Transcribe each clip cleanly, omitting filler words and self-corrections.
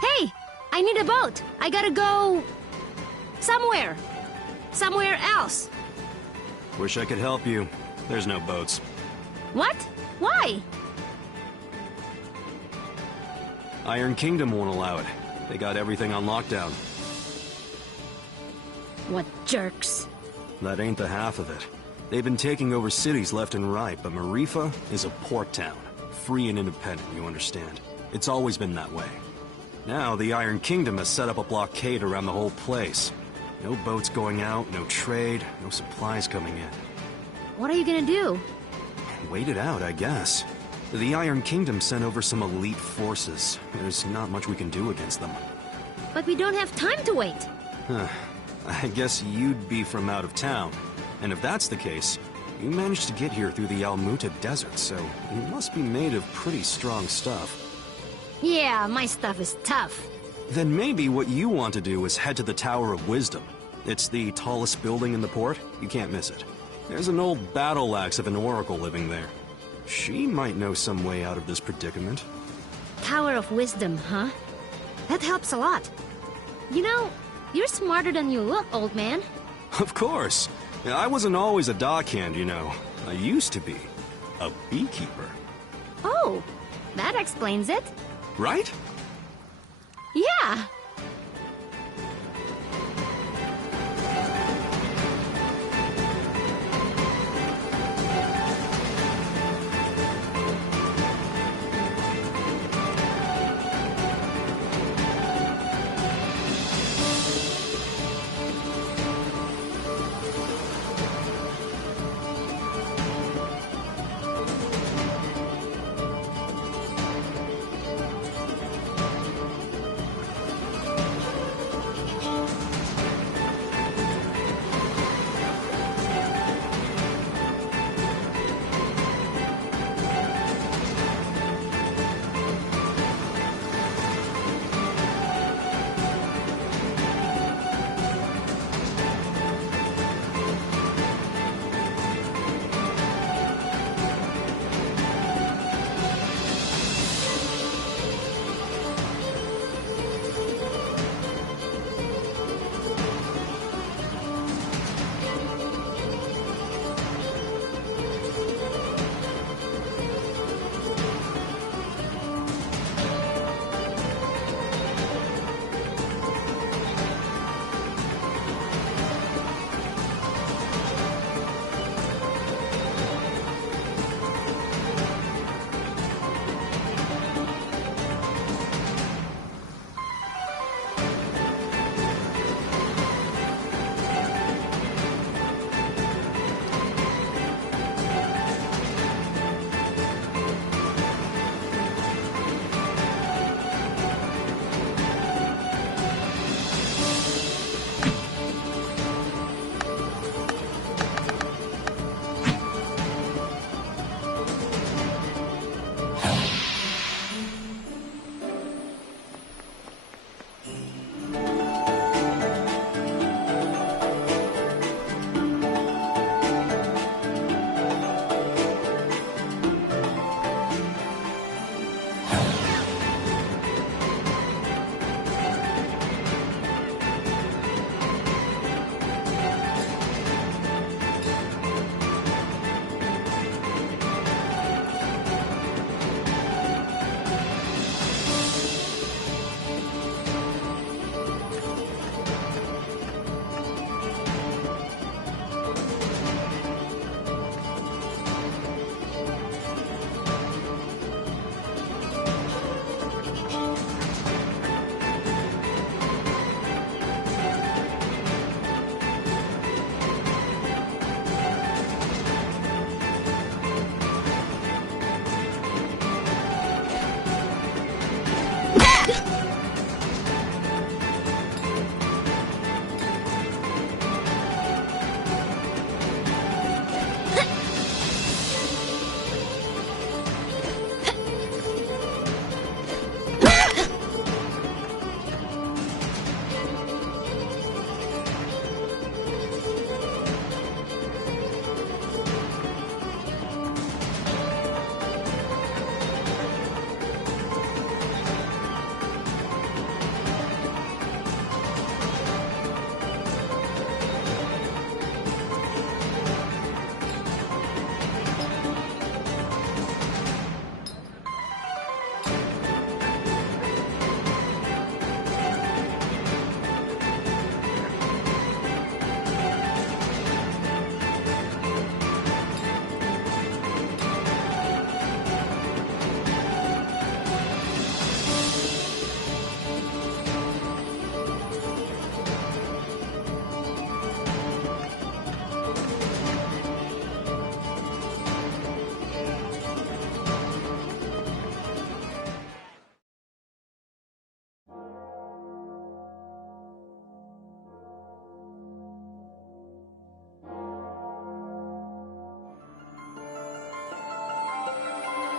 Hey, I need a boat. I gotta go somewhere. Somewhere else. Wish I could help you. There's no boats. What? Why? Iron Kingdom won't allow it. They got everything on lockdown. What jerks. That ain't the half of it. They've been taking over cities left and right, but Marifa is a port town. Free and independent, you understand. It's always been that way. Now, the Iron Kingdom has set up a blockade around the whole place. No boats going out, no trade, no supplies coming in. What are you gonna do? Wait it out, I guess. The Iron Kingdom sent over some elite forces. There's not much we can do against them. But we don't have time to wait. I guess you'd be from out of town. And if that's the case, you managed to get here through the Almuta Desert, so you must be made of pretty strong stuff. Yeah, my stuff is tough. Then maybe what you want to do is head to the Tower of Wisdom. It's the tallest building in the port. You can't miss it. There's an old battle axe of an oracle living there. She might know some way out of this predicament. Tower of Wisdom, huh? That helps a lot. You know, you're smarter than you look, old man. Of course. I wasn't always a dockhand, you know. I used to be a beekeeper. Oh, that explains it. Right? Yeah.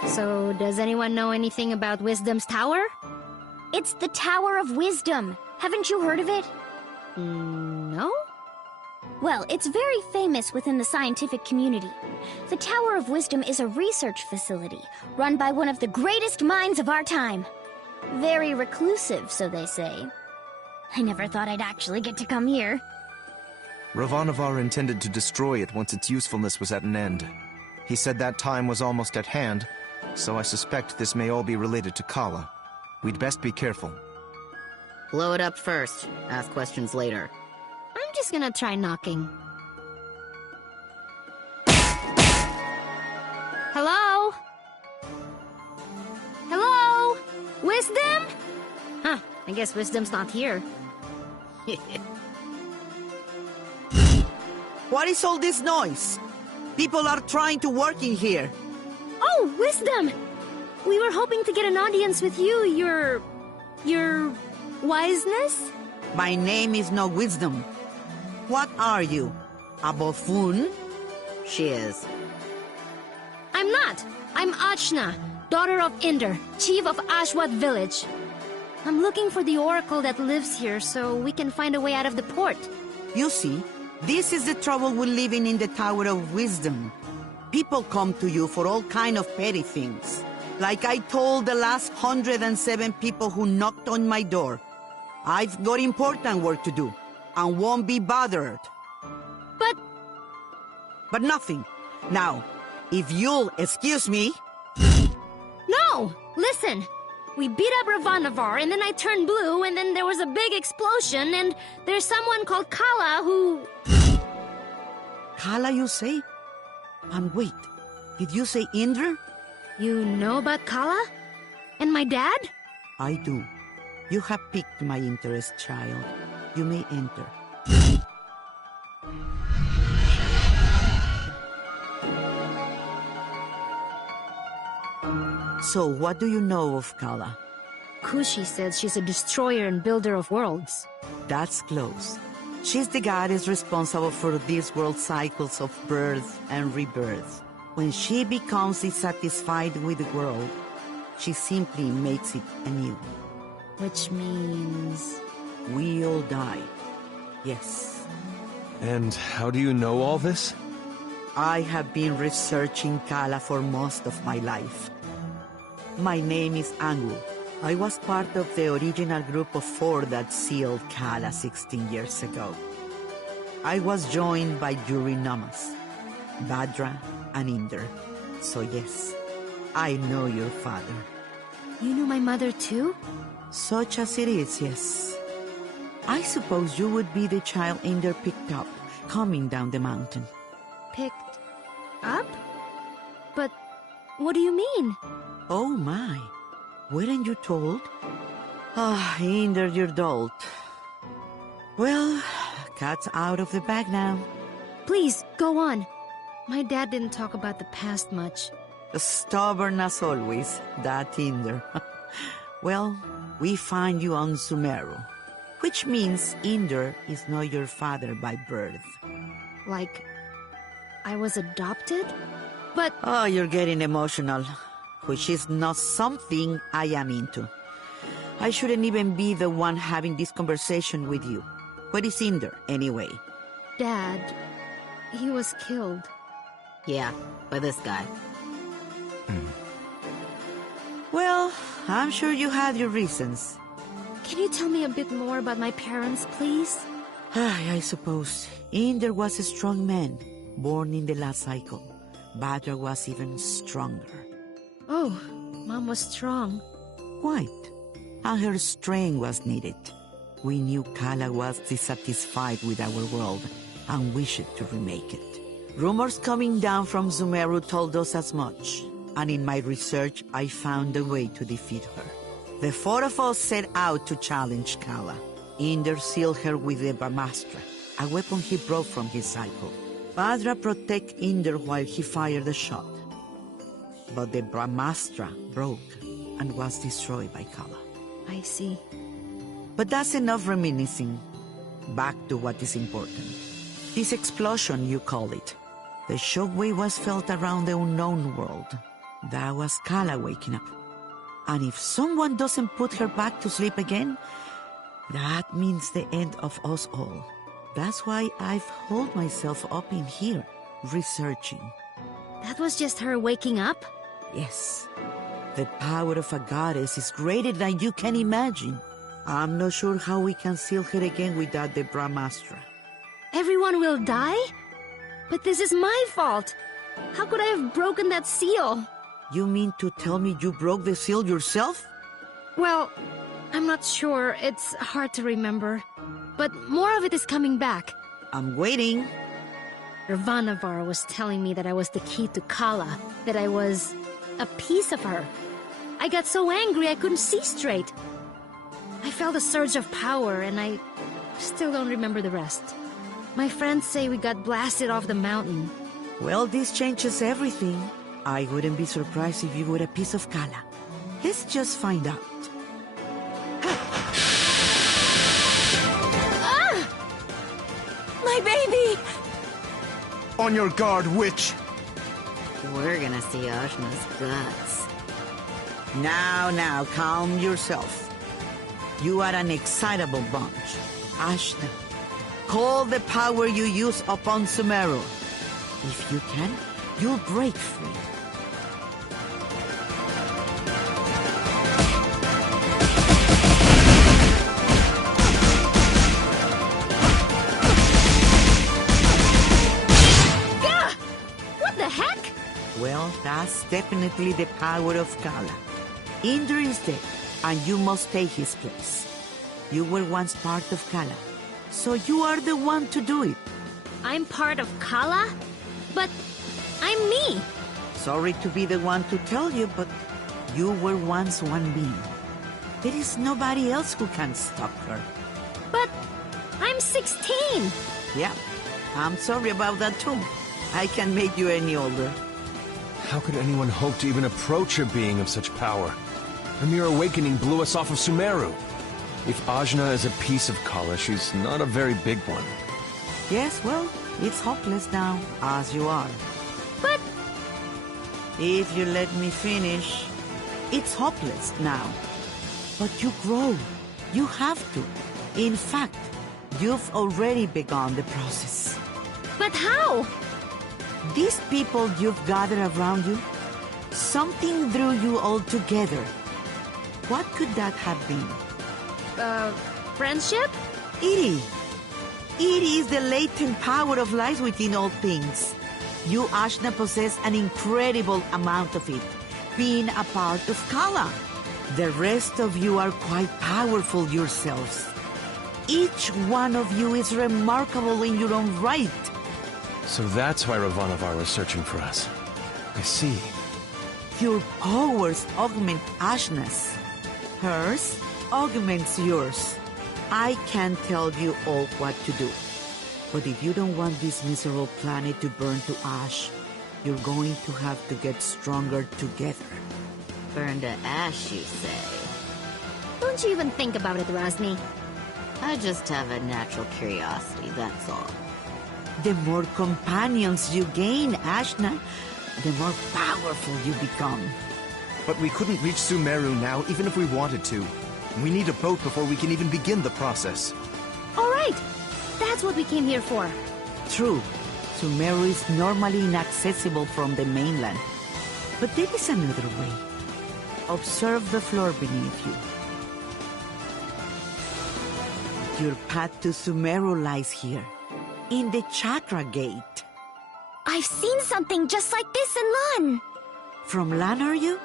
So, does anyone know anything about Wisdom's Tower? It's the Tower of Wisdom. Haven't you heard of it? No? Well, it's very famous within the scientific community. The Tower of Wisdom is a research facility run by one of the greatest minds of our time. Very reclusive, so they say. I never thought I'd actually get to come here. Ravanavar intended to destroy it once its usefulness was at an end. He said that time was almost at hand, so I suspect this may all be related to Kala. We'd best be careful. Blow it up first. Ask questions later. I'm just gonna try knocking. Hello? Hello? Wisdom? Huh, I guess Wisdom's not here. What is all this noise? People are trying to work in here. Oh, Wisdom! We were hoping to get an audience with you, your wiseness? My name is no Wisdom. What are you? A buffoon? She is. I'm not. I'm Achna, daughter of Inder, chief of Ashwat village. I'm looking for the oracle that lives here so we can find a way out of the port. You see, this is the trouble with living in the Tower of Wisdom. People come to you for all kind of petty things. Like I told the last 107 people who knocked on my door. I've got important work to do, and won't be bothered. But nothing. Now, if you'll excuse me... No! Listen! We beat up Ravanavar, and then I turned blue, and then there was a big explosion, and there's someone called Kala who... Kala, you say? And wait, did you say Indra? You know about Kala? And my dad? I do. You have piqued my interest, child. You may enter. So, what do you know of Kala? Kushi said she's a destroyer and builder of worlds. That's close. She's the goddess responsible for this world's cycles of birth and rebirth. When she becomes dissatisfied with the world, she simply makes it anew. Which means... We all die. Yes. And how do you know all this? I have been researching Kala for most of my life. My name is Angu. I was part of the original group of 4 that sealed Kala 16 years ago. I was joined by Yuri Namas, Badra, and Inder. So yes, I know your father. You knew my mother too? Such as it is, yes. I suppose you would be the child Inder picked up, coming down the mountain. Picked up? But what do you mean? Oh my, weren't you told? Ah, Inder, your dolt. Well, cat's out of the bag now. Please, go on. My dad didn't talk about the past much. Stubborn as always, that Inder. Well, we find you on Sumeru, which means Inder is not your father by birth. Like, I was adopted? But... Oh, you're getting emotional, which is not something I am into. I shouldn't even be the one having this conversation with you. Where is Inder, anyway? Dad, he was killed. Yeah, by this guy. Well, I'm sure you had your reasons. Can you tell me a bit more about my parents, please? I suppose. Inder was a strong man, born in the last cycle. Badra was even stronger. Oh, Mom was strong. Quite. And her strength was needed. We knew Kala was dissatisfied with our world and wished to remake it. Rumors coming down from Sumeru told us as much, and in my research I found a way to defeat her. The 4 of us set out to challenge Kala. Inder sealed her with the Brahmastra, a weapon he brought from his cycle. Badra protected Inder while he fired the shot. But the Brahmastra broke and was destroyed by Kala. I see. But that's enough reminiscing. Back to what is important. This explosion, you call it. The shockwave was felt around the unknown world. That was Kala waking up. And if someone doesn't put her back to sleep again, that means the end of us all. That's why I've holed myself up in here, researching. That was just her waking up? Yes. The power of a goddess is greater than you can imagine. I'm not sure how we can seal her again without the Brahmastra. Everyone will die? But this is my fault. How could I have broken that seal? You mean to tell me you broke the seal yourself? Well, I'm not sure. It's hard to remember. But more of it is coming back. I'm waiting. Ravanavar was telling me that I was the key to Kala, that I was a piece of her. I got so angry I couldn't see straight. I felt a surge of power, and I still don't remember the rest. My friends say we got blasted off the mountain. Well, this changes everything. I wouldn't be surprised if you were a piece of Kala. Let's just find out. Ah! My baby! On your guard, witch! We're gonna see Ajna's guts. Now, calm yourself. You are an excitable bunch. Ajna, call the power you use upon Sumeru. If you can, you'll break free. Gah! What the heck? Well, that's definitely the power of Kala. Indra is dead, and you must take his place. You were once part of Kala, so you are the one to do it. I'm part of Kala? But I'm me. Sorry to be the one to tell you, but you were once one being. There is nobody else who can stop her. But I'm 16. Yeah, I'm sorry about that too. I can't make you any older. How could anyone hope to even approach a being of such power? A mere awakening blew us off of Sumeru. If Ajna is a piece of Kala, she's not a very big one. Yes, well, it's hopeless now, as you are. But If you let me finish, it's hopeless now. But you grow. You have to. In fact, you've already begun the process. but how? These people you've gathered around you, something drew you all together. What could that have been? Friendship? Iri. Iri is the latent power of life within all things. You, Ajna, possess an incredible amount of it, being a part of Kala. The rest of you are quite powerful yourselves. Each one of you is remarkable in your own right. So that's why Ravanavar was searching for us. I see. Your powers augment Ajna's. Hers augments yours. I can't tell you all what to do. But if you don't want this miserable planet to burn to ash, you're going to have to get stronger together. Burn to ash, you say? Don't you even think about it, Razmi. I just have a natural curiosity, that's all. The more companions you gain, Ajna, the more powerful you become. But we couldn't reach Sumeru now, even if we wanted to. We need a boat before we can even begin the process. All right. That's what we came here for. True, Sumeru is normally inaccessible from the mainland. But there is another way. Observe the floor beneath you. Your path to Sumeru lies here, in the Chakra Gate. I've seen something just like this in Lan. From Lan, are you?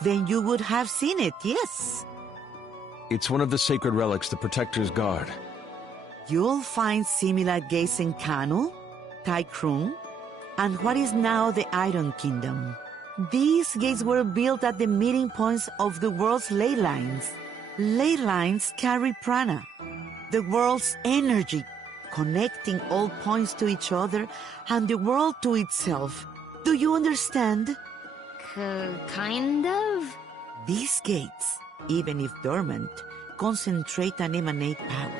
Then you would have seen it, yes. It's one of the sacred relics the Protector's guard. You'll find similar gates in Kanu, Taikrung, and what is now the Iron Kingdom. These gates were built at the meeting points of the world's ley lines. Ley lines carry prana, the world's energy, connecting all points to each other and the world to itself. Do you understand? Kind of? These gates, even if dormant, concentrate and emanate power.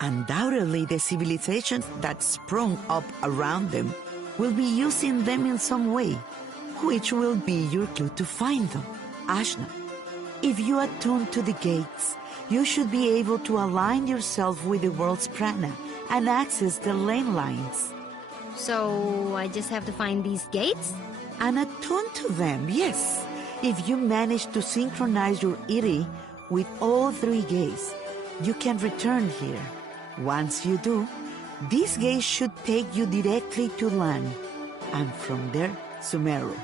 Undoubtedly, the civilizations that sprung up around them will be using them in some way. which will be your clue to find them. Ashna, if you attune to the gates, you should be able to align yourself with the world's prana and access the lane lines. So I just have to find these gates? And attune to them, yes. If you manage to synchronize your iri with all three gates, you can return here. Once you do, these gates should take you directly to land, and from there, Sumeru.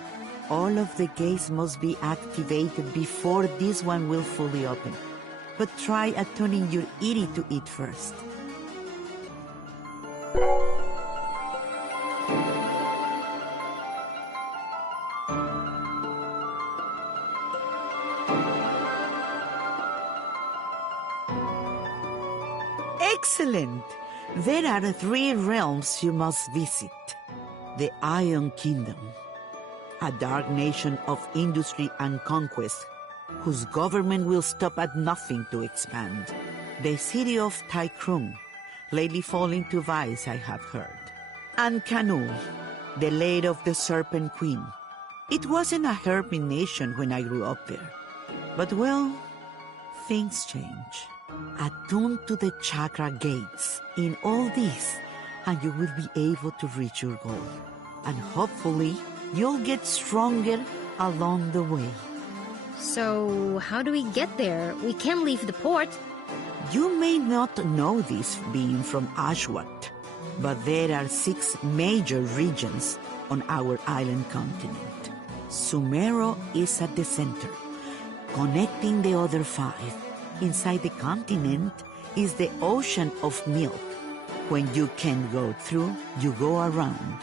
All of the gates must be activated before this one will fully open. But try attuning your iri to it first. Excellent! There are 3 realms you must visit. The Iron Kingdom, a dark nation of industry and conquest, whose government will stop at nothing to expand. The city of Tykrung, lately falling to vice, I have heard. And Kanu, the land of the Serpent Queen. It wasn't a hermit nation when I grew up there. But well, things change. Attune to the chakra gates in all this, and you will be able to reach your goal. And hopefully, you'll get stronger along the way. So how do we get there? We can't leave the port. You may not know this being from Ashwat, but there are 6 major regions on our island continent. Sumeru is at the center, connecting the other 5. Inside the continent is the ocean of milk. When you can't go through, you go around.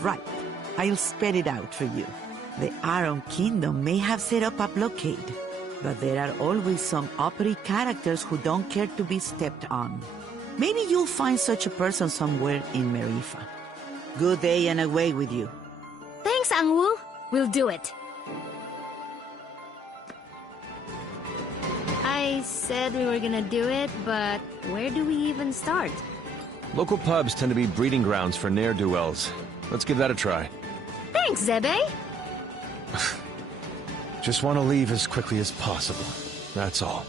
Right. I'll spell it out for you. The Iron Kingdom may have set up a blockade, but there are always some uppity characters who don't care to be stepped on. Maybe you'll find such a person somewhere in Marifa. Good day and away with you. Thanks, Angwu. We'll do it. I said we were gonna do it, but where do we even start? Local pubs tend to be breeding grounds for ne'er-do-wells. Let's give that a try. Thanks, Zebe. Just want to leave as quickly as possible. That's all.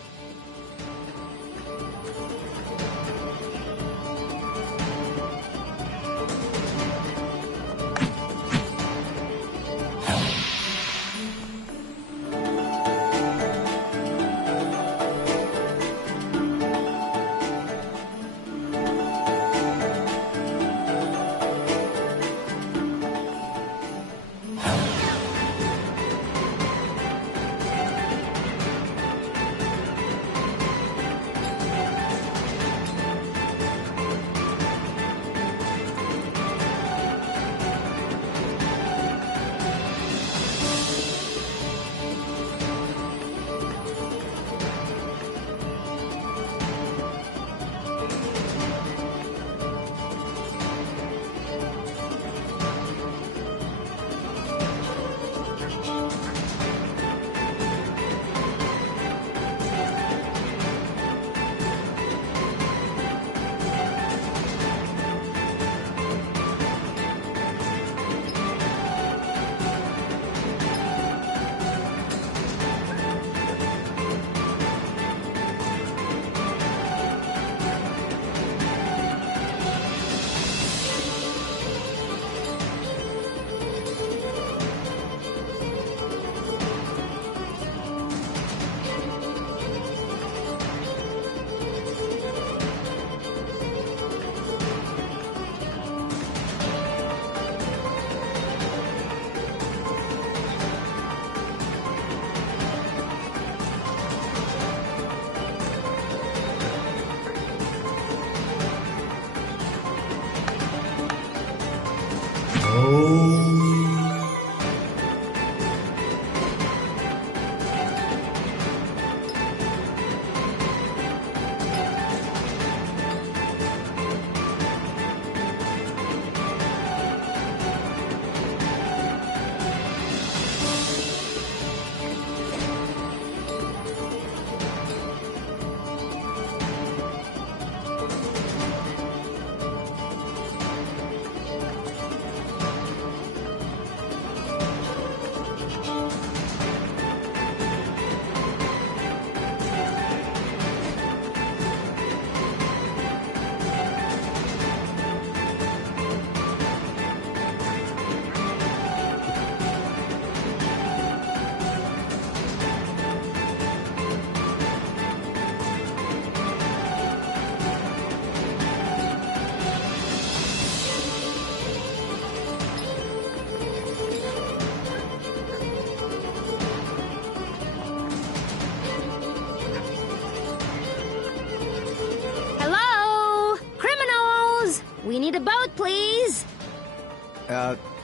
boat, please!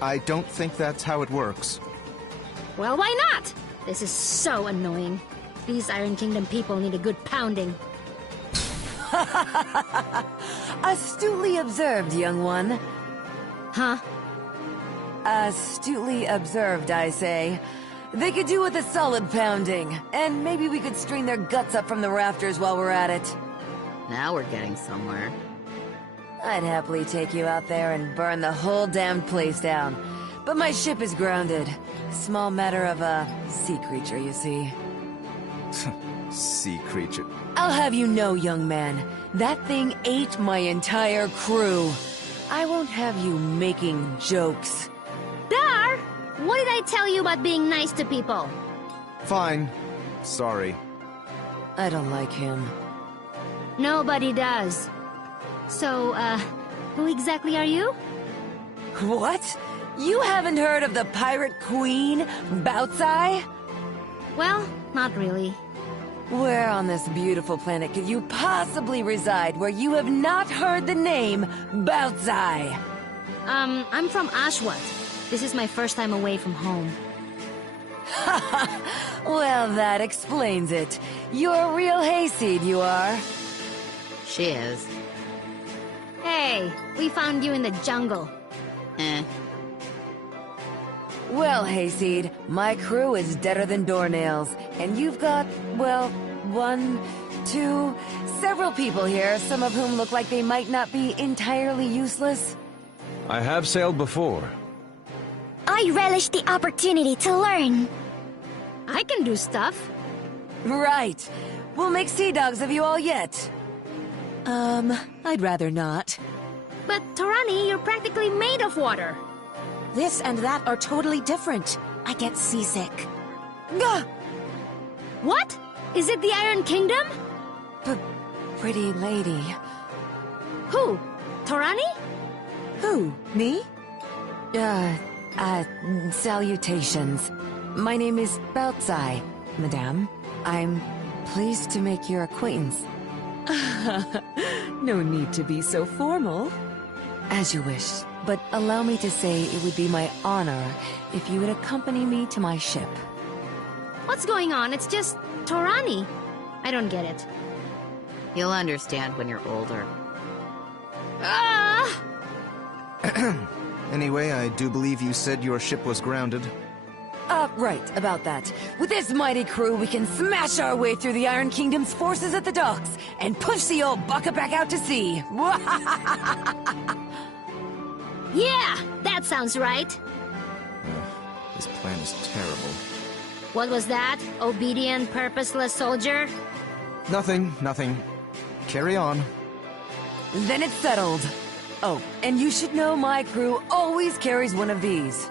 I don't think that's how it works. Well, why not? This is so annoying. These Iron Kingdom people need a good pounding. Astutely observed, young one. Huh? Astutely observed, I say. They could do with a solid pounding, and maybe we could string their guts up from the rafters while we're at it. Now we're getting somewhere. I'd happily take you out there and burn the whole damned place down. But my ship is grounded. Small matter of a sea creature, you see. Sea creature. I'll have you know, young man, that thing ate my entire crew. I won't have you making jokes. Dar! What did I tell you about being nice to people? Fine. Sorry. I don't like him. Nobody does. So, who exactly are you? What? You haven't heard of the Pirate Queen, Baozi? Well, not really. Where on this beautiful planet could you possibly reside where you have not heard the name Baozi? I'm from Ashwat. This is my first time away from home. Well, that explains it. You're a real hayseed, you are. She is. Hey, we found you in the jungle. Well, hayseed, my crew is deader than doornails, and you've got, well, one, two, several people here, some of whom look like they might not be entirely useless. I have sailed before. I relish the opportunity to learn. I can do stuff. Right. We'll make sea dogs of you all yet. I'd rather not. But, Torani, you're practically made of water. This and that are totally different. I get seasick. Gah! What? Is it the Iron Kingdom? Pretty lady. Who? Torani? Who? Me? Salutations. My name is Baozi, madame. I'm pleased to make your acquaintance. No need to be so formal. As you wish, but allow me to say it would be my honor if you would accompany me to my ship. What's going on? It's just Torani. I don't get it. You'll understand when you're older. Ah! Anyway, I do believe you said your ship was grounded. Right, about that. With this mighty crew, we can smash our way through the Iron Kingdom's forces at the docks and push the old bucket back out to sea. Yeah, that sounds right. This plan is terrible. What was that? Obedient, purposeless soldier? Nothing. Carry on. Then it's settled. Oh, and you should know my crew always carries one of these.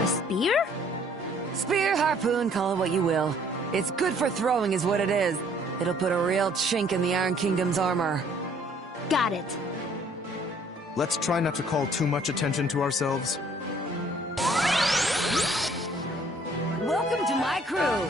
A spear? Spear, harpoon, call it what you will. It's good for throwing is what it is. It'll put a real chink in the Iron Kingdom's armor. Got it. Let's try not to call too much attention to ourselves. Welcome to my crew!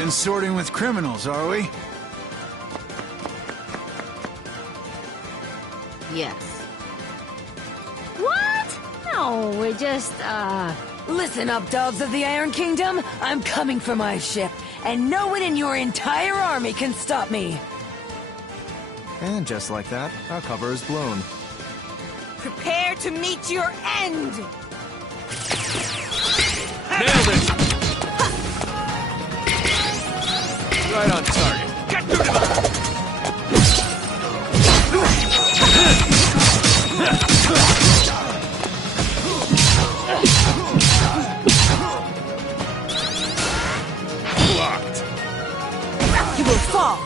Consorting with criminals, are we? Yes. What? No, we're just, Listen up, dogs of the Iron Kingdom. I'm coming for my ship, and no one in your entire army can stop me. And just like that, our cover is blown. Prepare to meet your end! Nailed it! Right on target. Get through to the... Blocked. You will fall!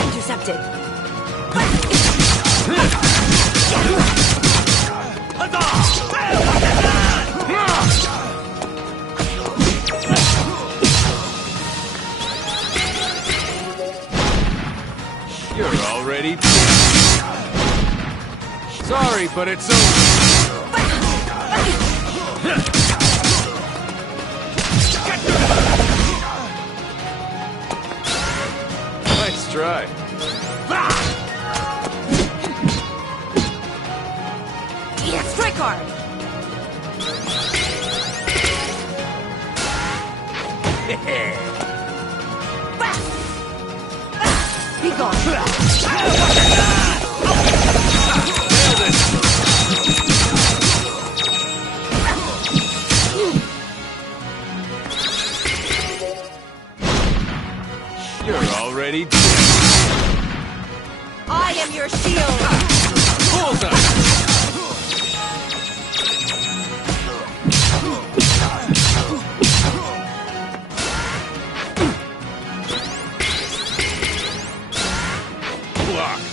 Intercepted. You're already dead. Sorry, but it's over. Nice try. Yeah, strike hard! Be gone! Nailed it. You're already dead. I am your shield! Bullseye. Blocked.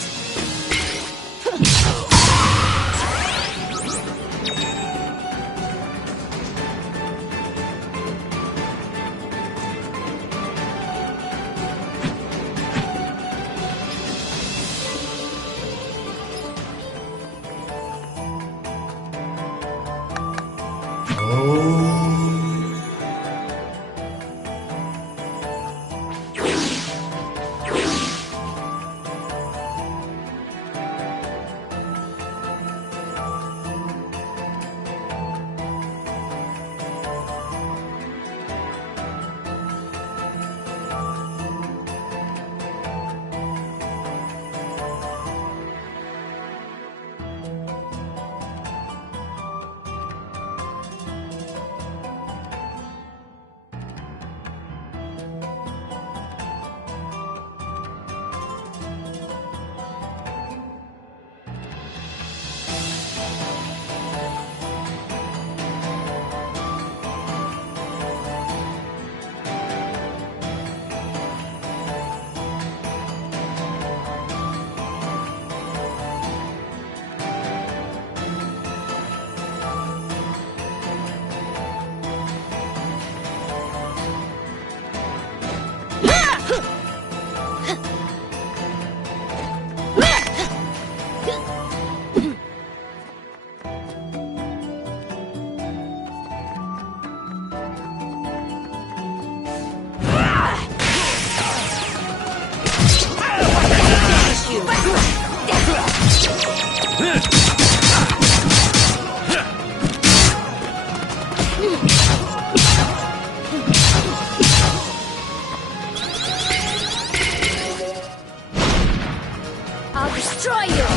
I'll destroy you!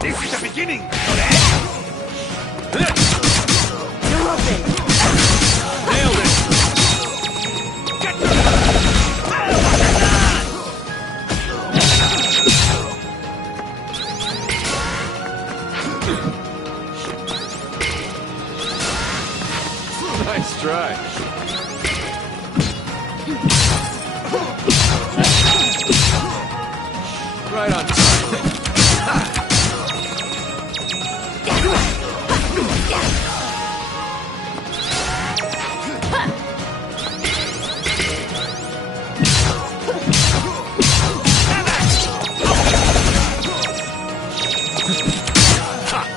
This is the beginning! You're open! Nailed it. Nice try. Right on time. Ha!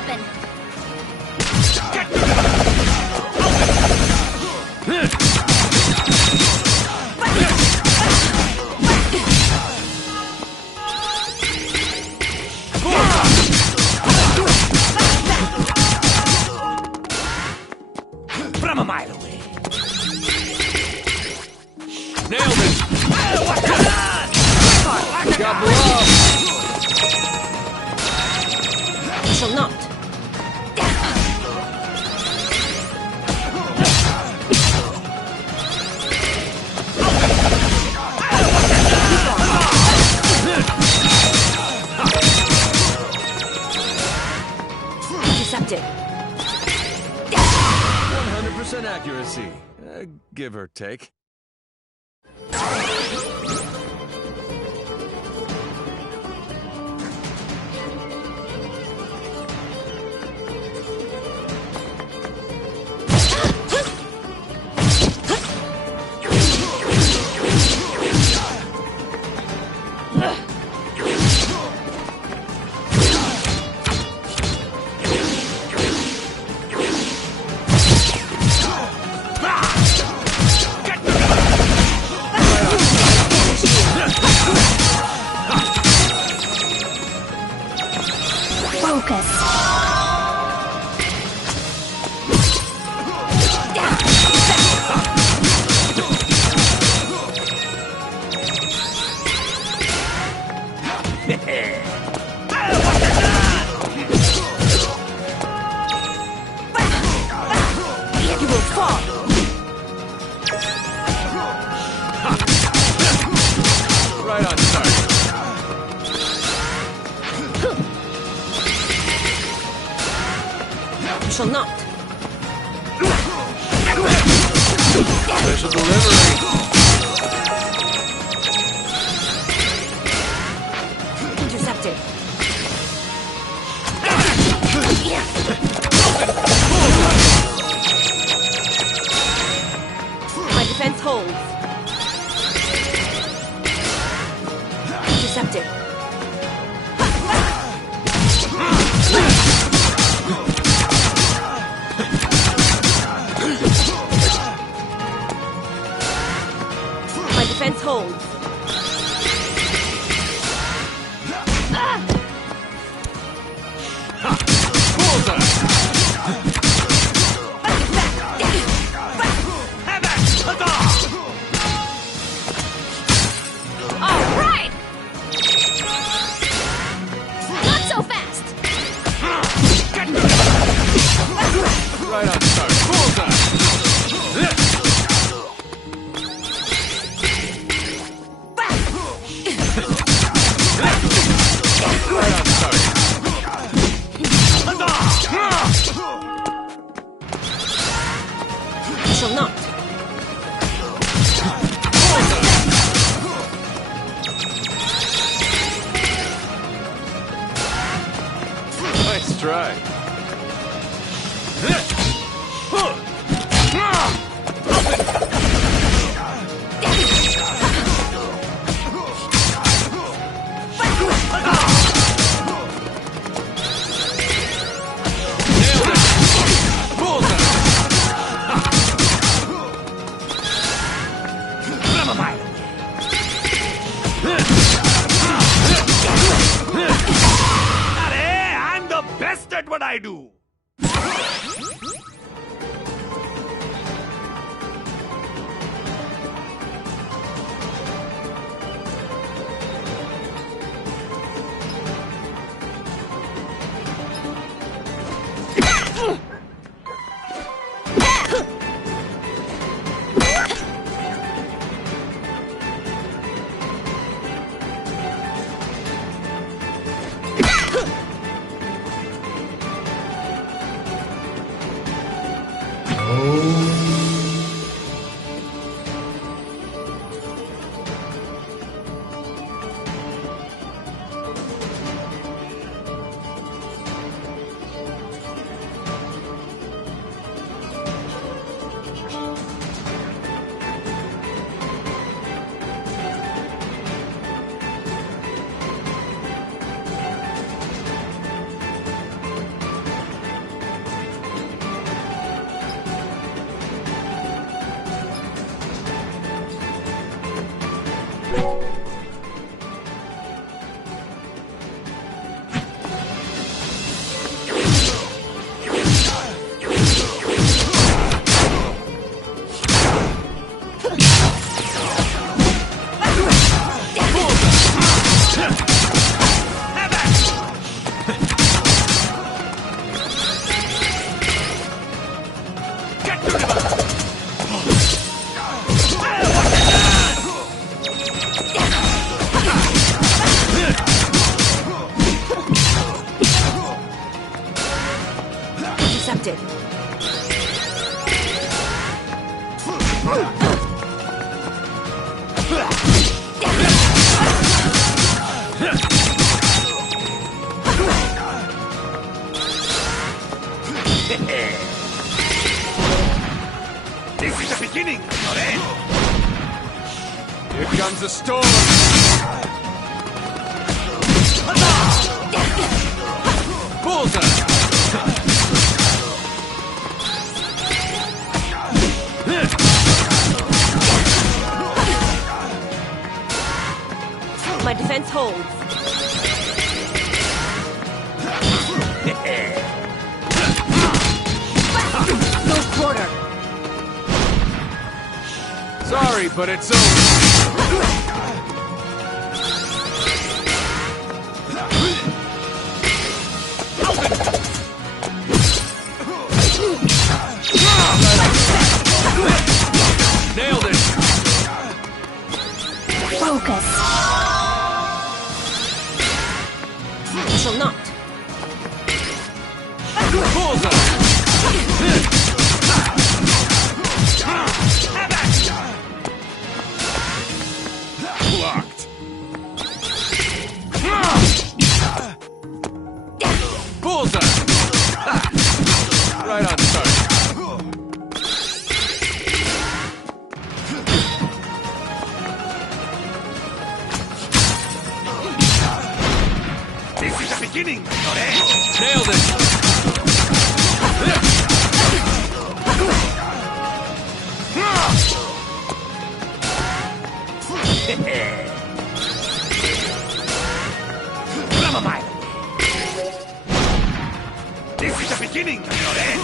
happen. From a mile away. Nailed it! Got blow! You shall not. Intercepted. 100% accuracy. Give or take. Focus. You will fall. Right on target. You shall not. Special delivery. Intercepted. My defense holds. Intercepted. My defense holds. All right! Not so fast! Right on target. Bullseye. Right on target. You shall not. Nice try. Nailed it. Bullseye. From a mile away. I'm the best at what I do. accepted. This is the beginning, not end. Here comes the storm! Bullseye! My defense holds. No quarter. Sorry, but it's over. Nailed it! Focus. I shall not. Blocked. Bullseye! Right on target. This is the beginning, not end. Nailed it! From a mile away. This is the beginning, not end.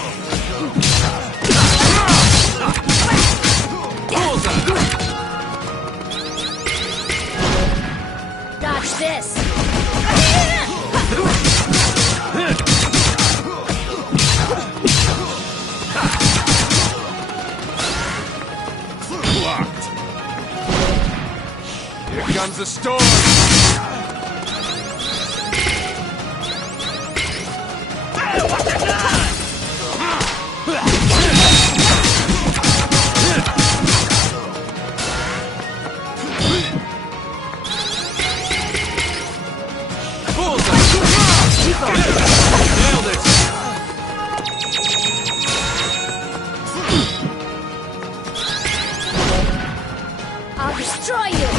Dodge this! Blocked. Here comes the storm! Nailed it! I'll destroy you!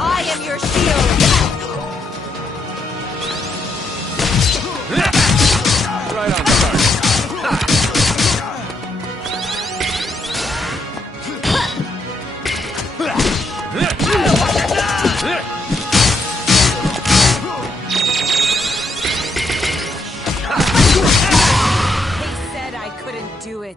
I am your shield. Right on target. They said I couldn't do it.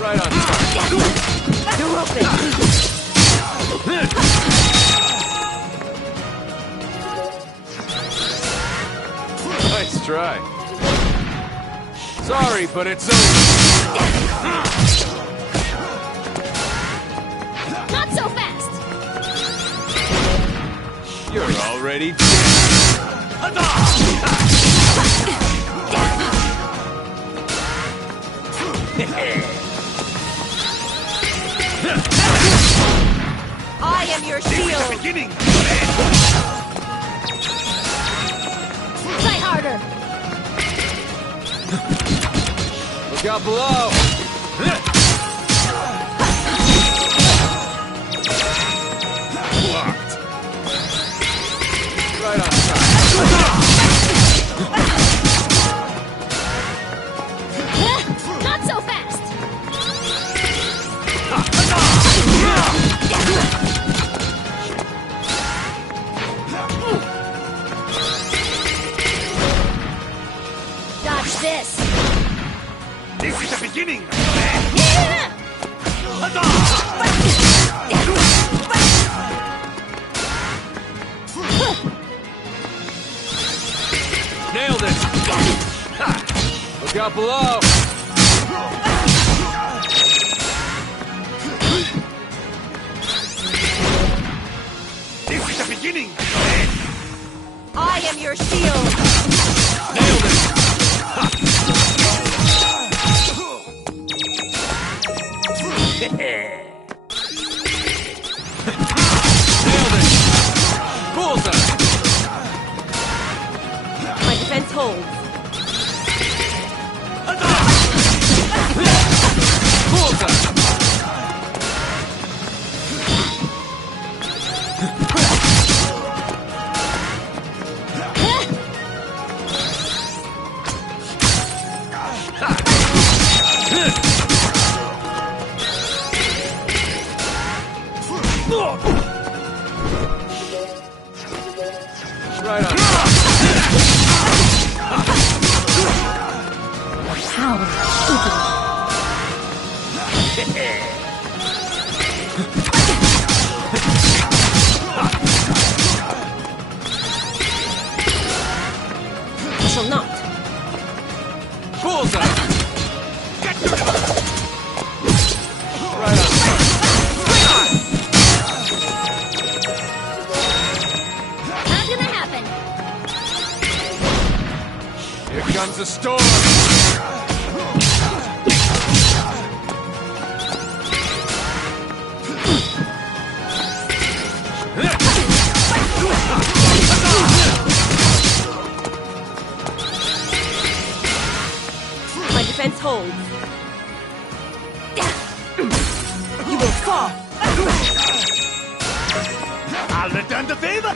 Right on target. You're open. Nice try. Sorry, but it's over. Not so fast! You're already dead. I am your shield. Beginning. Try harder! Look out below. Blocked. Right on Not so fast! Dodge this! This is the beginning. Nailed it. Look out below. This is the beginning. I am your shield. Nailed it. Nailed it. Bullseye. My defense holds. Bullseye. Right on. I shall not. Bullseye. Right on. Not gonna happen! Here comes the storm. My defense holds. You will fall. I'll return the favor.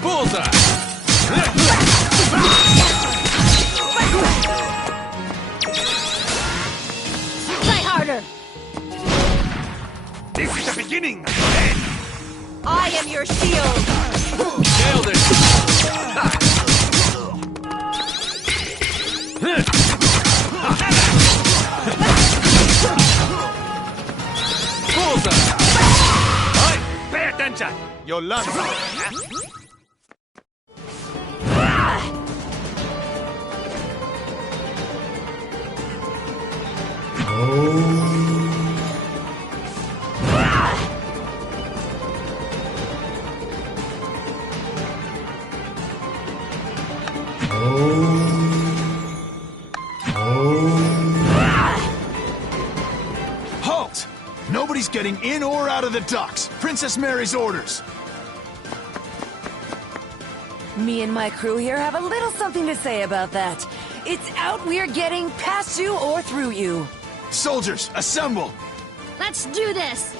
Bullseye. Try harder! This is the beginning. I am your shield. Nailed it. Bullseye. Oi, pay attention. You'll learn something. Halt! Nobody's getting in or out of the docks. Princess Mary's orders. Me and my crew here have a little something to say about that. It's out we're getting past you or through you. Soldiers, assemble! Let's do this!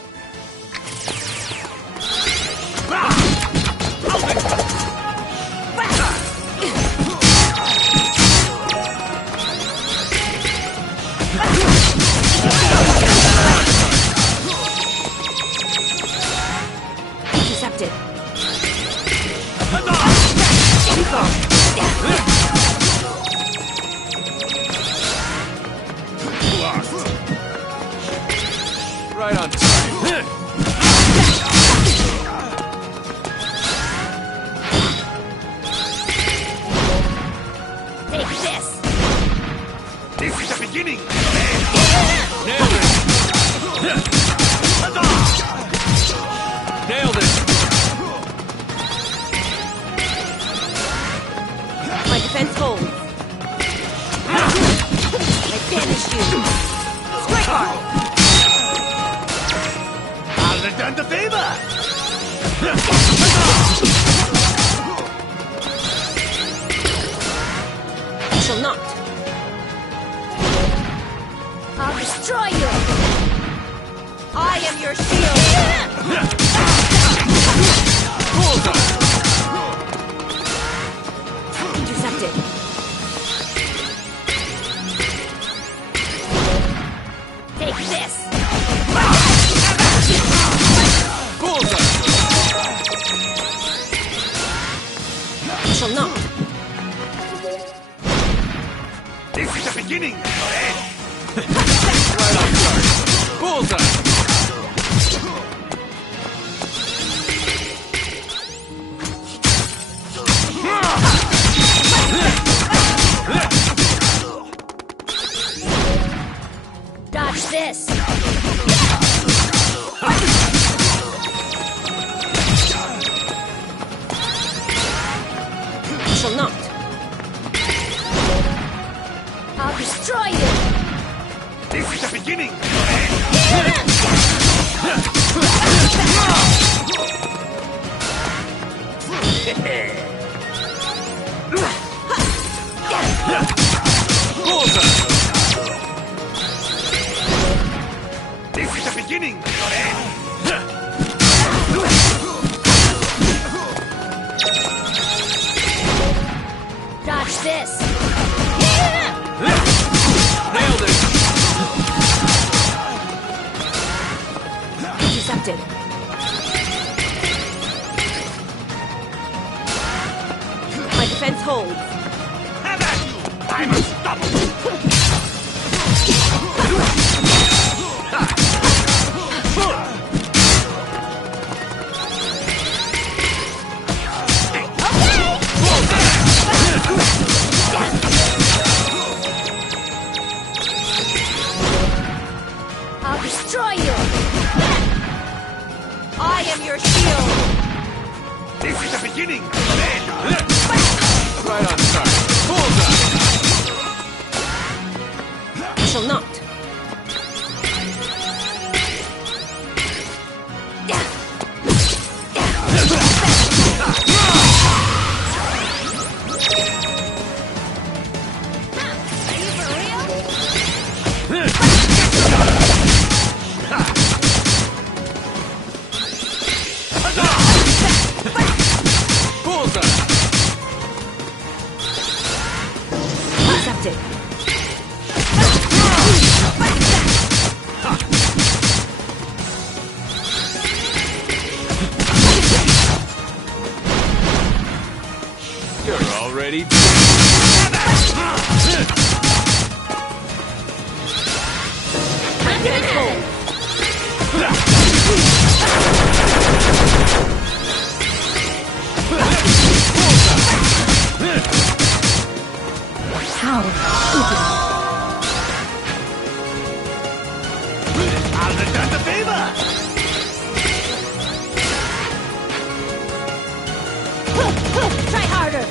Intercepted. Right on time. Take this! This is the beginning! Nailed it! Nailed it! My defense holds. I banish you. Strike hard. I'll return the favor! You shall not. I'll destroy you! I am your shield. Intercepted. Take this! You shall not. This is the beginning! Right on target. Bullseye! Dodge this! You shall not. I'll destroy you! This is the beginning! This is the beginning! Dodge this! Nailed it! Intercepted. My defense holds. Have at you! I'm unstoppable! I'll destroy you! I am your shield. This is the beginning! Right on target. Bullseye! You shall not. Intercepted. You're already My defense holds. How? I'll return the favor! Try harder!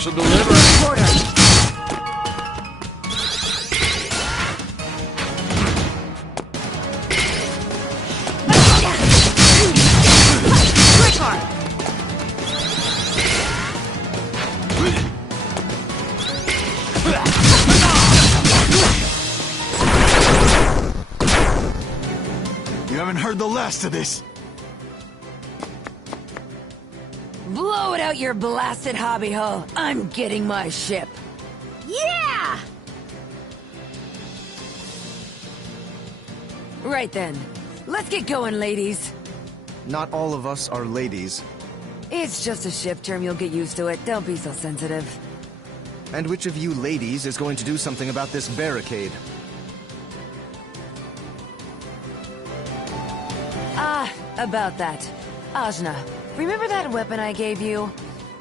shall deliver. You haven't heard the last of this. Blow it out your blasted hobby hole. I'm getting my ship. Yeah! Right then. Let's get going, ladies. Not all of us are ladies. It's just a ship term, you'll get used to it. Don't be so sensitive. And which of you ladies is going to do something about this barricade? About that. Ajna, remember that weapon I gave you?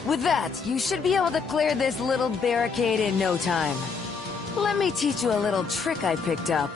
With that, you should be able to clear this little barricade in no time. Let me teach you a little trick I picked up.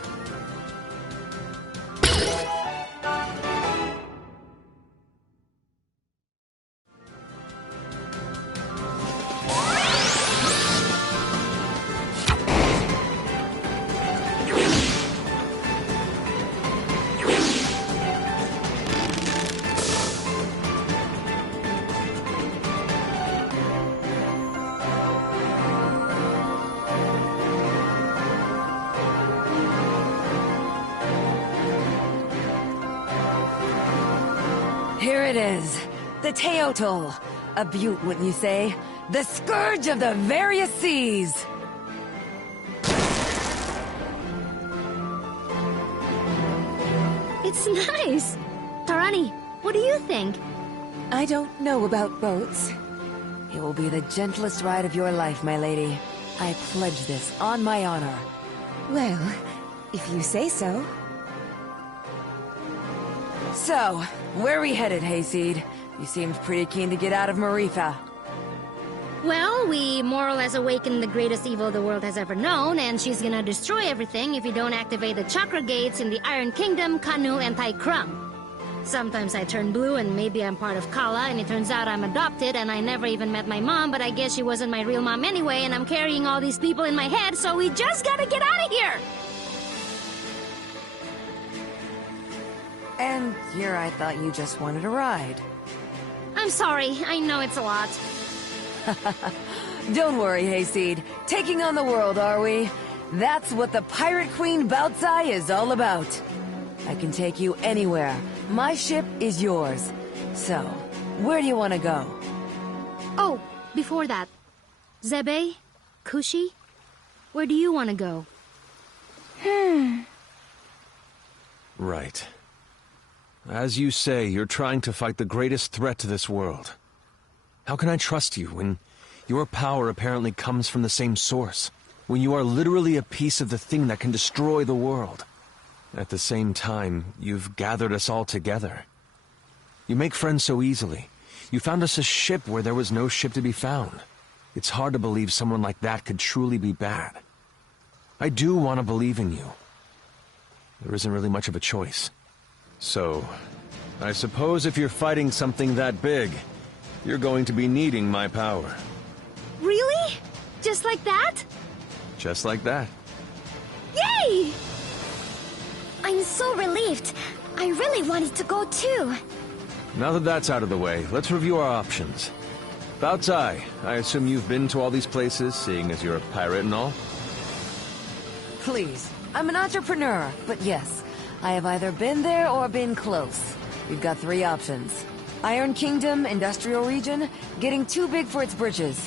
Here it is. The Teotl. A beaut, wouldn't you say? The scourge of the various seas. It's nice. Tarani, what do you think? I don't know about boats. It will be the gentlest ride of your life, my lady. I pledge this on my honor. Well, if you say so. So, where are we headed, Hayseed? You seemed pretty keen to get out of Marifa. Well, we more or less awakened the greatest evil the world has ever known, and she's gonna destroy everything if you don't activate the chakra gates in the Iron Kingdom, Kanu, and Tai Krung. Sometimes I turn blue and maybe I'm part of Kala, and it turns out I'm adopted and I never even met my mom, but I guess she wasn't my real mom anyway, and I'm carrying all these people in my head, so we just gotta get out of here! And here I thought you just wanted a ride. I'm sorry, I know it's a lot. Don't worry, Hayseed. Taking on the world, are we? That's what the Pirate Queen Baozi is all about. I can take you anywhere. My ship is yours. So, where do you want to go? Oh, before that. Zebe? Kushi? Where do you want to go? Right. As you say, you're trying to fight the greatest threat to this world. How can I trust you when your power apparently comes from the same source? When you are literally a piece of the thing that can destroy the world? At the same time, you've gathered us all together. You make friends so easily. You found us a ship where there was no ship to be found. It's hard to believe someone like that could truly be bad. I do want to believe in you. There isn't really much of a choice. So, I suppose if you're fighting something that big, you're going to be needing my power. Really? Just like that? Just like that. Yay! I'm so relieved. I really wanted to go too. Now that that's out of the way, let's review our options. Baozi, I assume you've been to all these places, seeing as you're a pirate and all? Please, I'm an entrepreneur, but yes, I have either been there or been close. We've got 3 options. Iron Kingdom, Industrial Region, getting too big for its britches.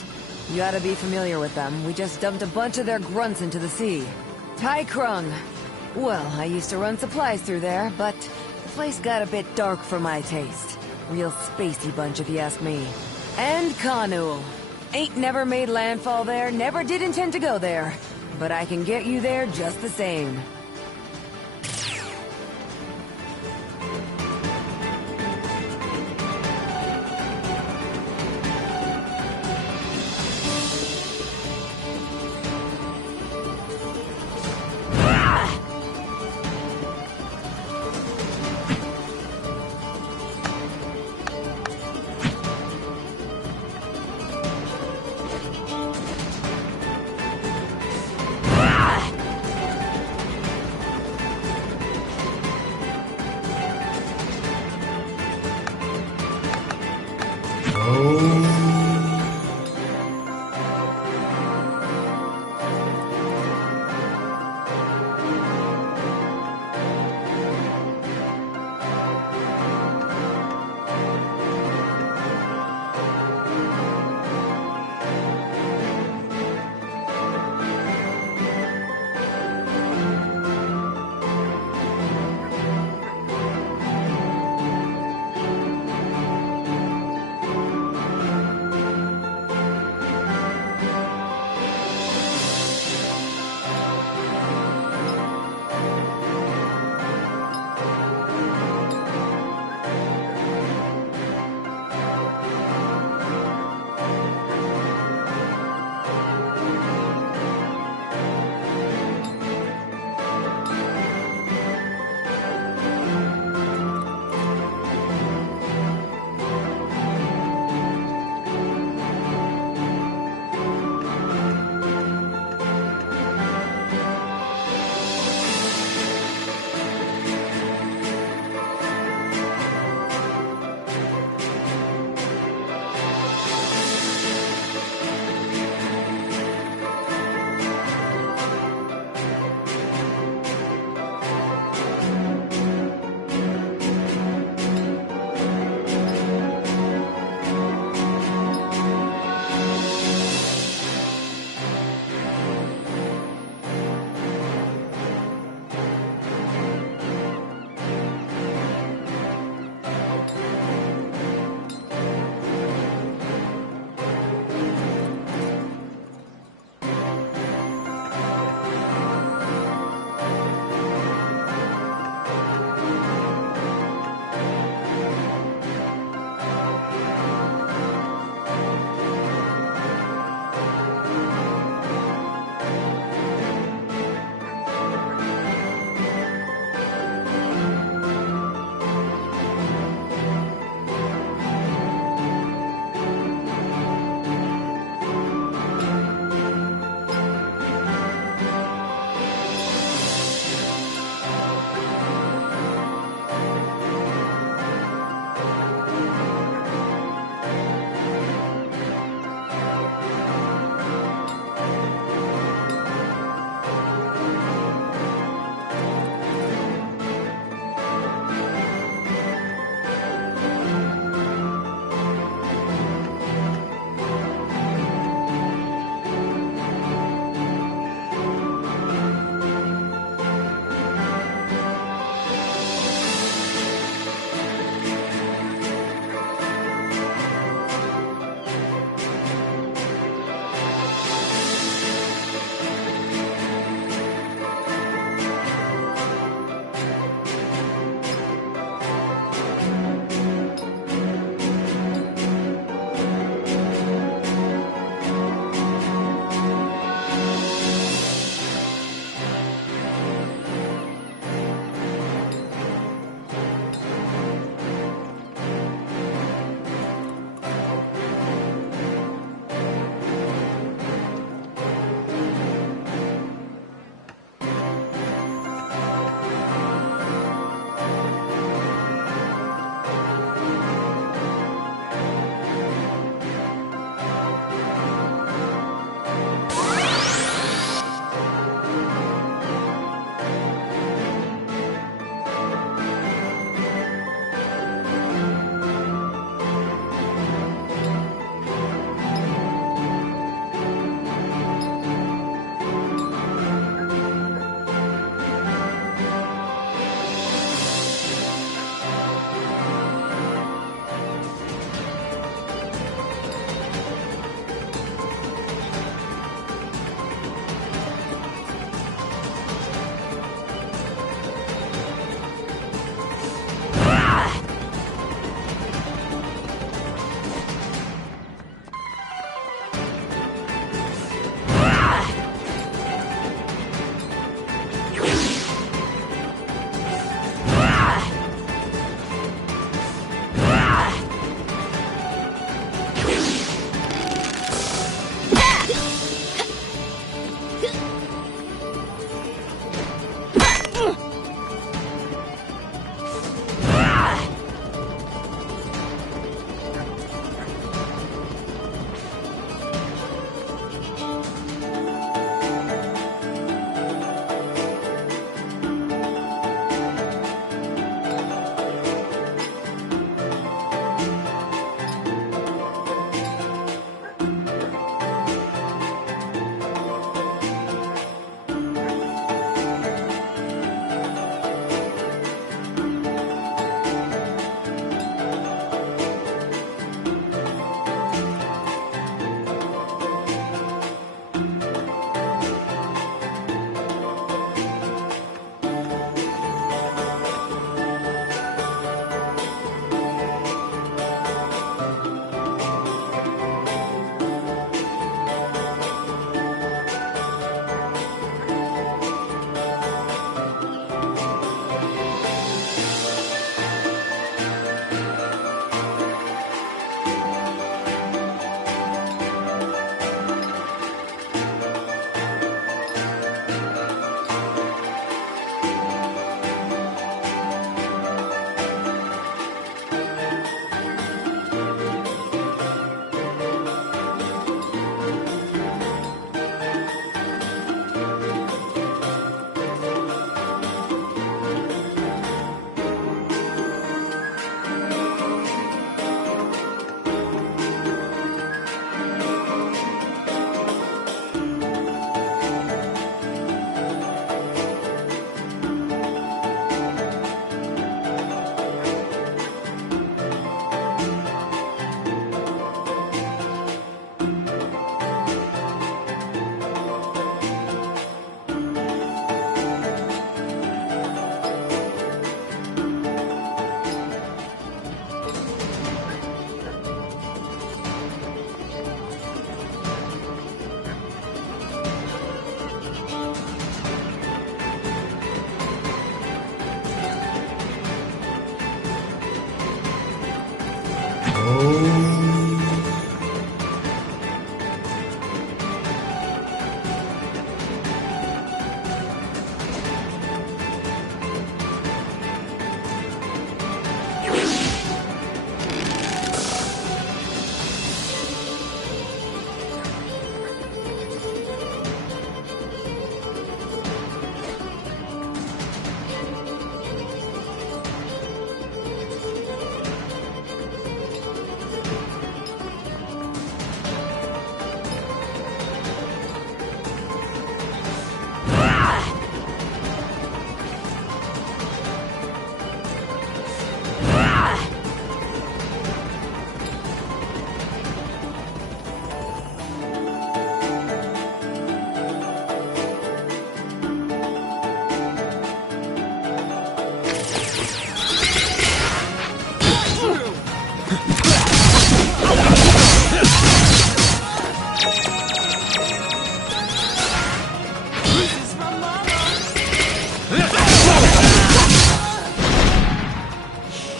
You ought to be familiar with them. We just dumped a bunch of their grunts into the sea. Tai Krung. Well, I used to run supplies through there, but the place got a bit dark for my taste. Real spacey bunch, if you ask me. And Kanu. Ain't never made landfall there, never did intend to go there. But I can get you there just the same.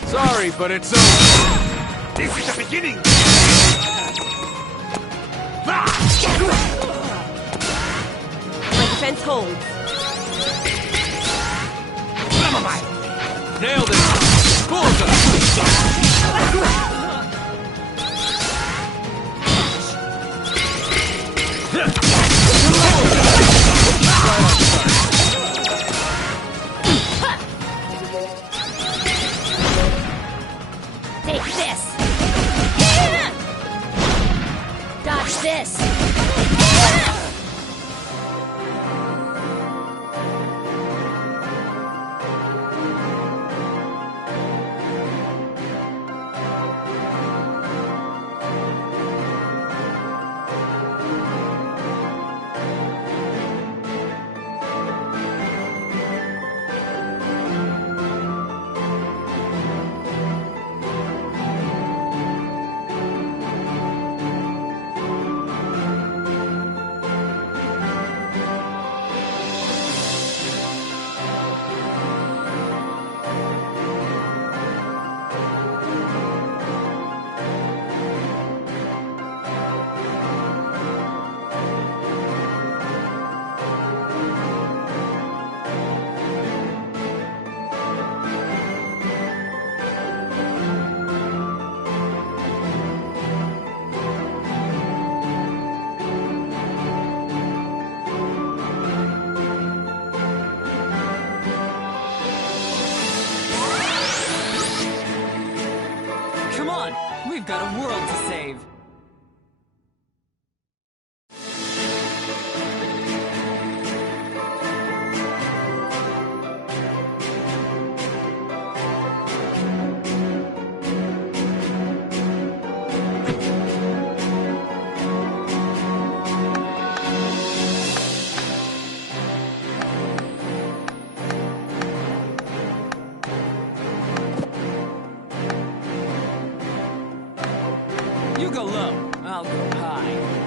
Sorry, but it's over. This is the beginning! My defense holds. Nailed it! Bullseye! Take this! Dodge this! Come on! We've got a world to save! You go low, I'll go high.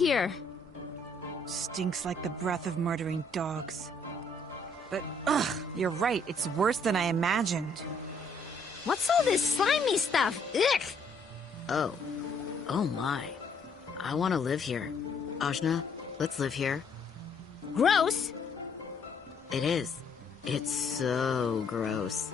here. Stinks like the breath of murdering dogs. But, ugh, you're right, it's worse than I imagined. What's all this slimy stuff? Ugh! Oh. Oh my. I want to live here. Ajna, let's live here. Gross! It is. It's so gross.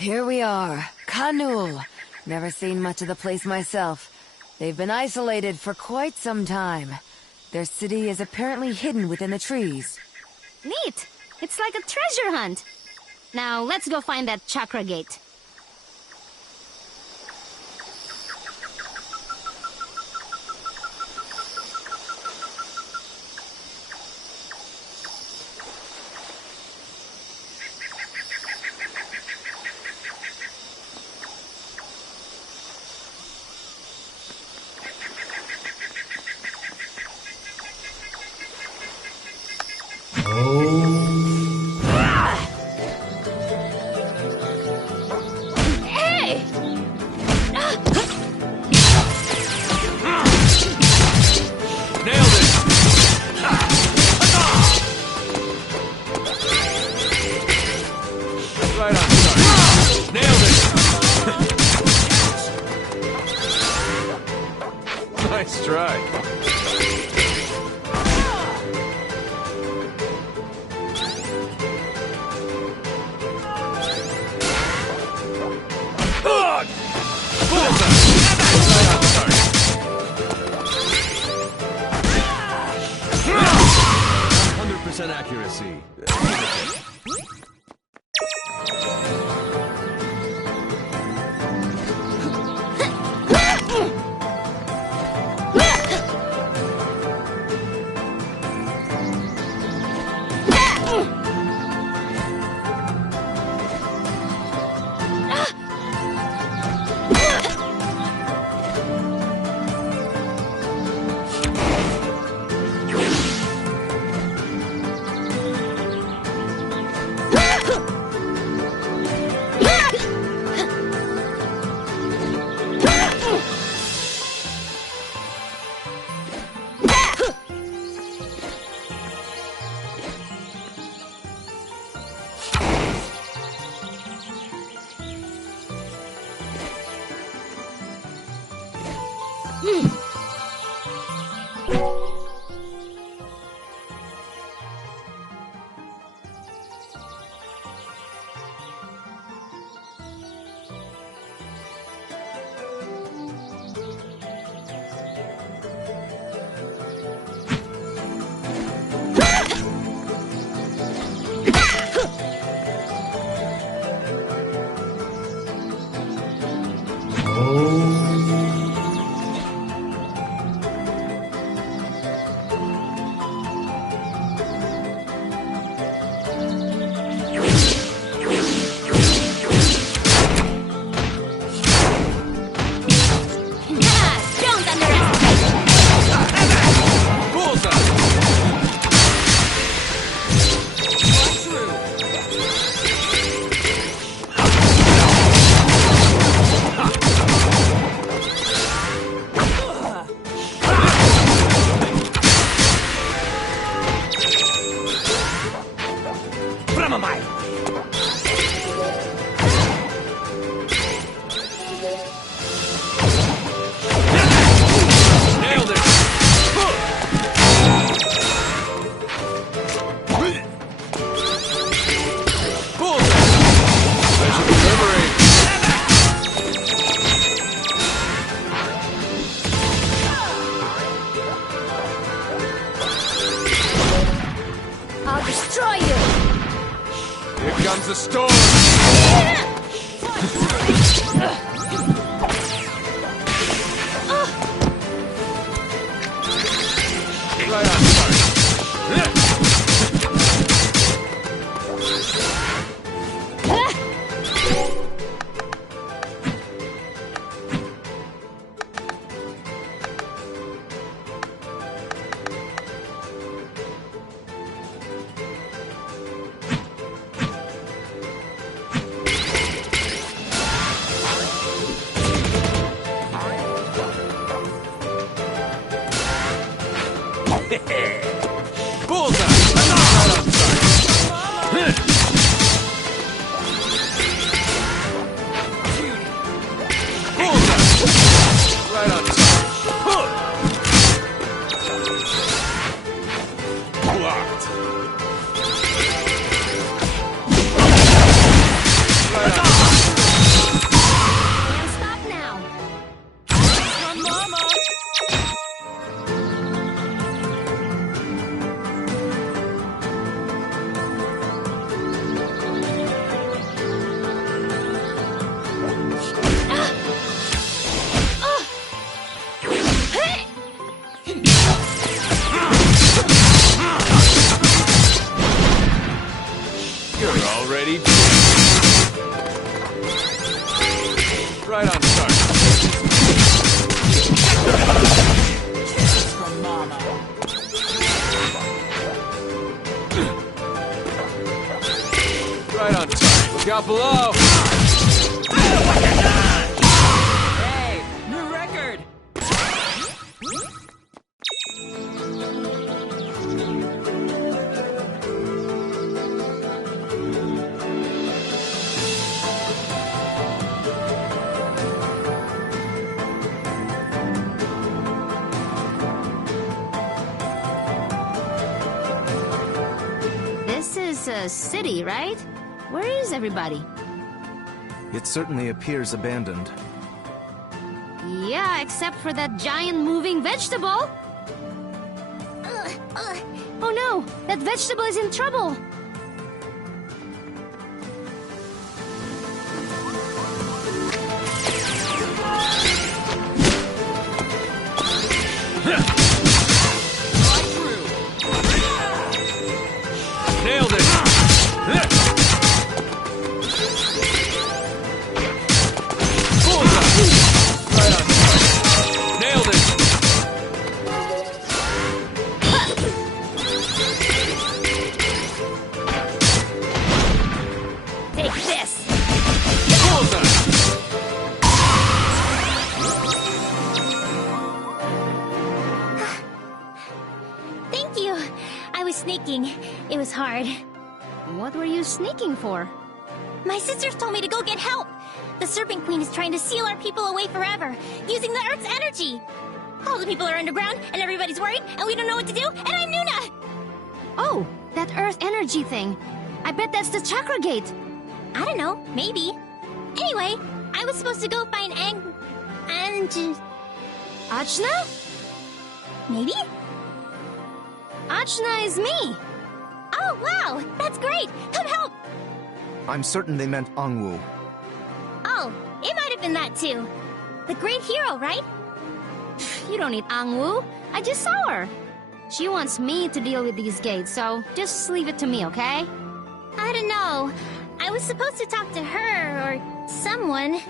Here we are, Khanul. Never seen much of the place myself. They've been isolated for quite some time. Their city is apparently hidden within the trees. Neat! It's like a treasure hunt. Now, let's go find that chakra gate. Nice try. Accuracy. I'll destroy you! Here comes the storm! Right on, Spark. Right on, start. From Mama. Right on time. Look out below. Hey, new record. This is a city, right? Where is everybody? It certainly appears abandoned. Yeah, except for that giant moving vegetable. Oh no, that vegetable is in trouble. Nailed it. Right on. Nailed it. Take this. Thank you. I was sneaking. It was hard. What were you sneaking for? My sisters told me to go get help. The Serpent Queen is trying to seal our people away forever, using the Earth's energy. All the people are underground, and everybody's worried, and we don't know what to do, and I'm Nuna! Oh, that Earth energy thing. I bet that's the Chakra Gate. I don't know, maybe. Anyway, I was supposed to go find Ajna? Maybe? Ajna is me. Oh, wow! That's great! Come help! I'm certain they meant Angwu. Oh, it might have been that too. The great hero, right? You don't need Angwu. I just saw her. She wants me to deal with these gates, so just leave it to me, okay? I don't know. I was supposed to talk to her or someone.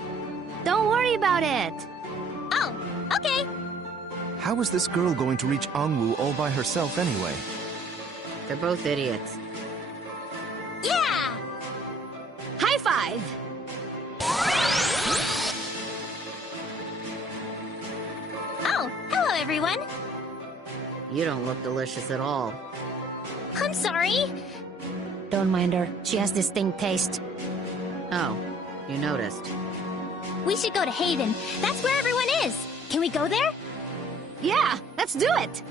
Don't worry about it. Oh, okay. How is this girl going to reach Angwu all by herself anyway? They're both idiots. Yeah! High five! Oh, hello everyone. You don't look delicious at all. I'm sorry. Don't mind her. She has distinct taste. Oh, you noticed. We should go to Haven. That's where everyone is. Can we go there? Yeah, let's do it.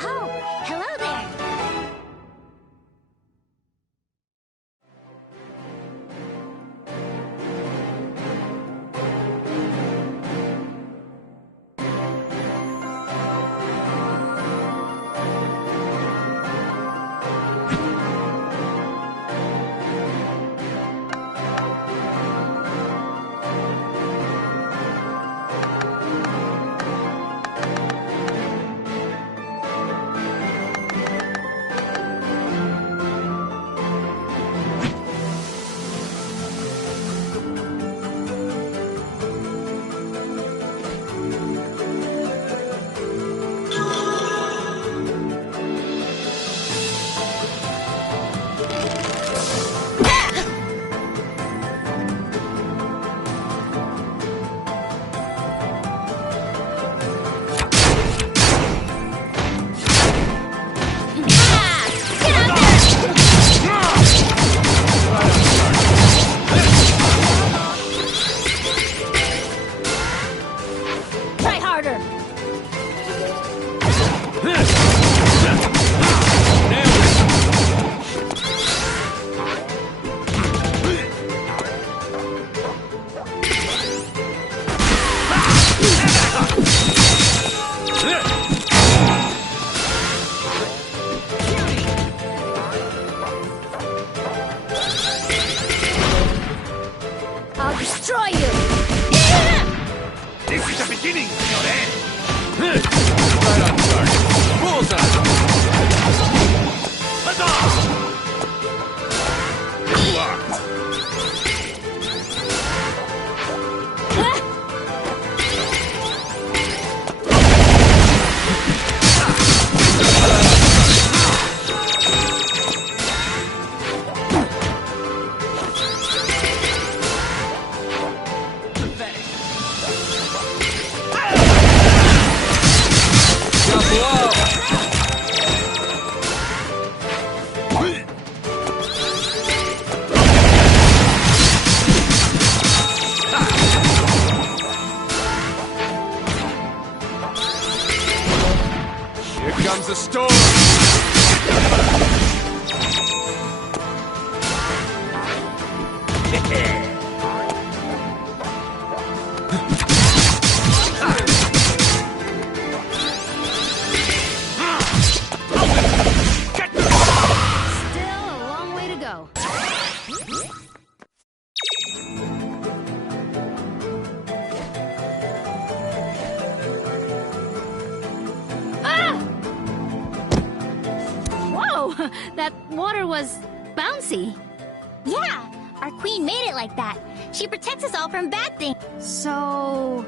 Oh, hello there. water was bouncy. Yeah, our queen made it like that. She protects us all from bad things. So...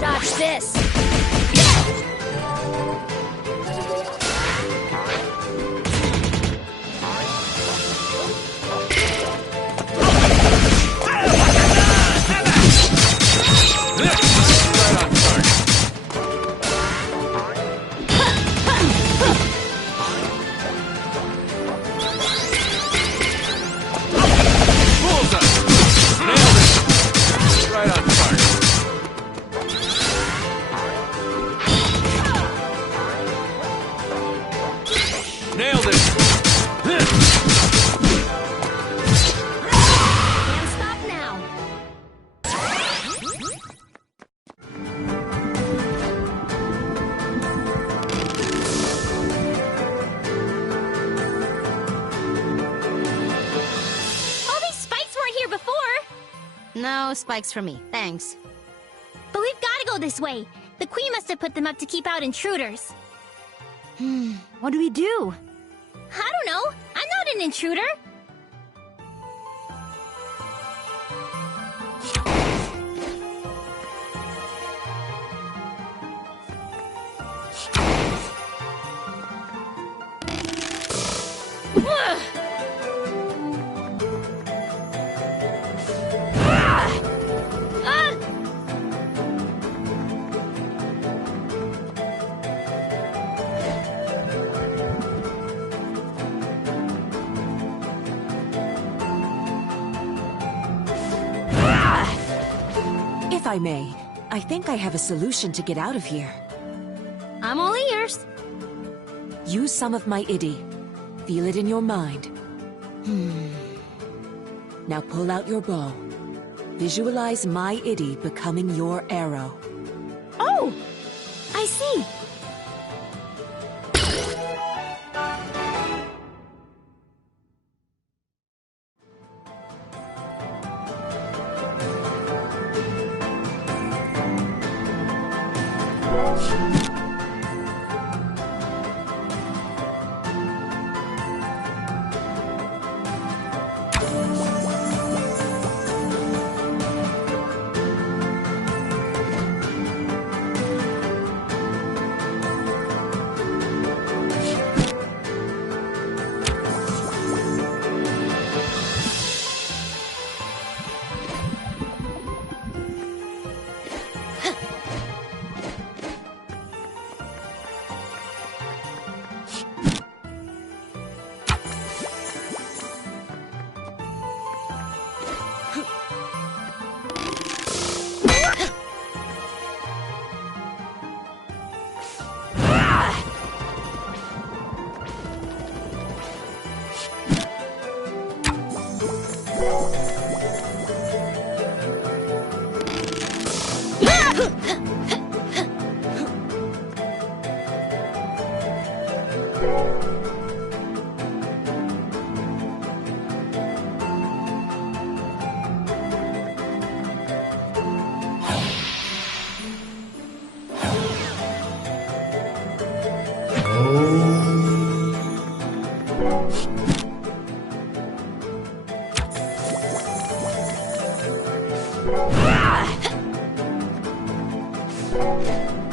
Dodge this! Nailed it! Can't stop now. All these spikes weren't here before. No spikes for me, thanks. But we've got to go this way. The queen must have put them up to keep out intruders. What do we do? I don't know. I'm not an intruder. If I may, I think I have a solution to get out of here. I'm all ears. Use some of my Idi. Feel it in your mind. Now pull out your bow. Visualize my Idi becoming your arrow. Oh! I see. Bye.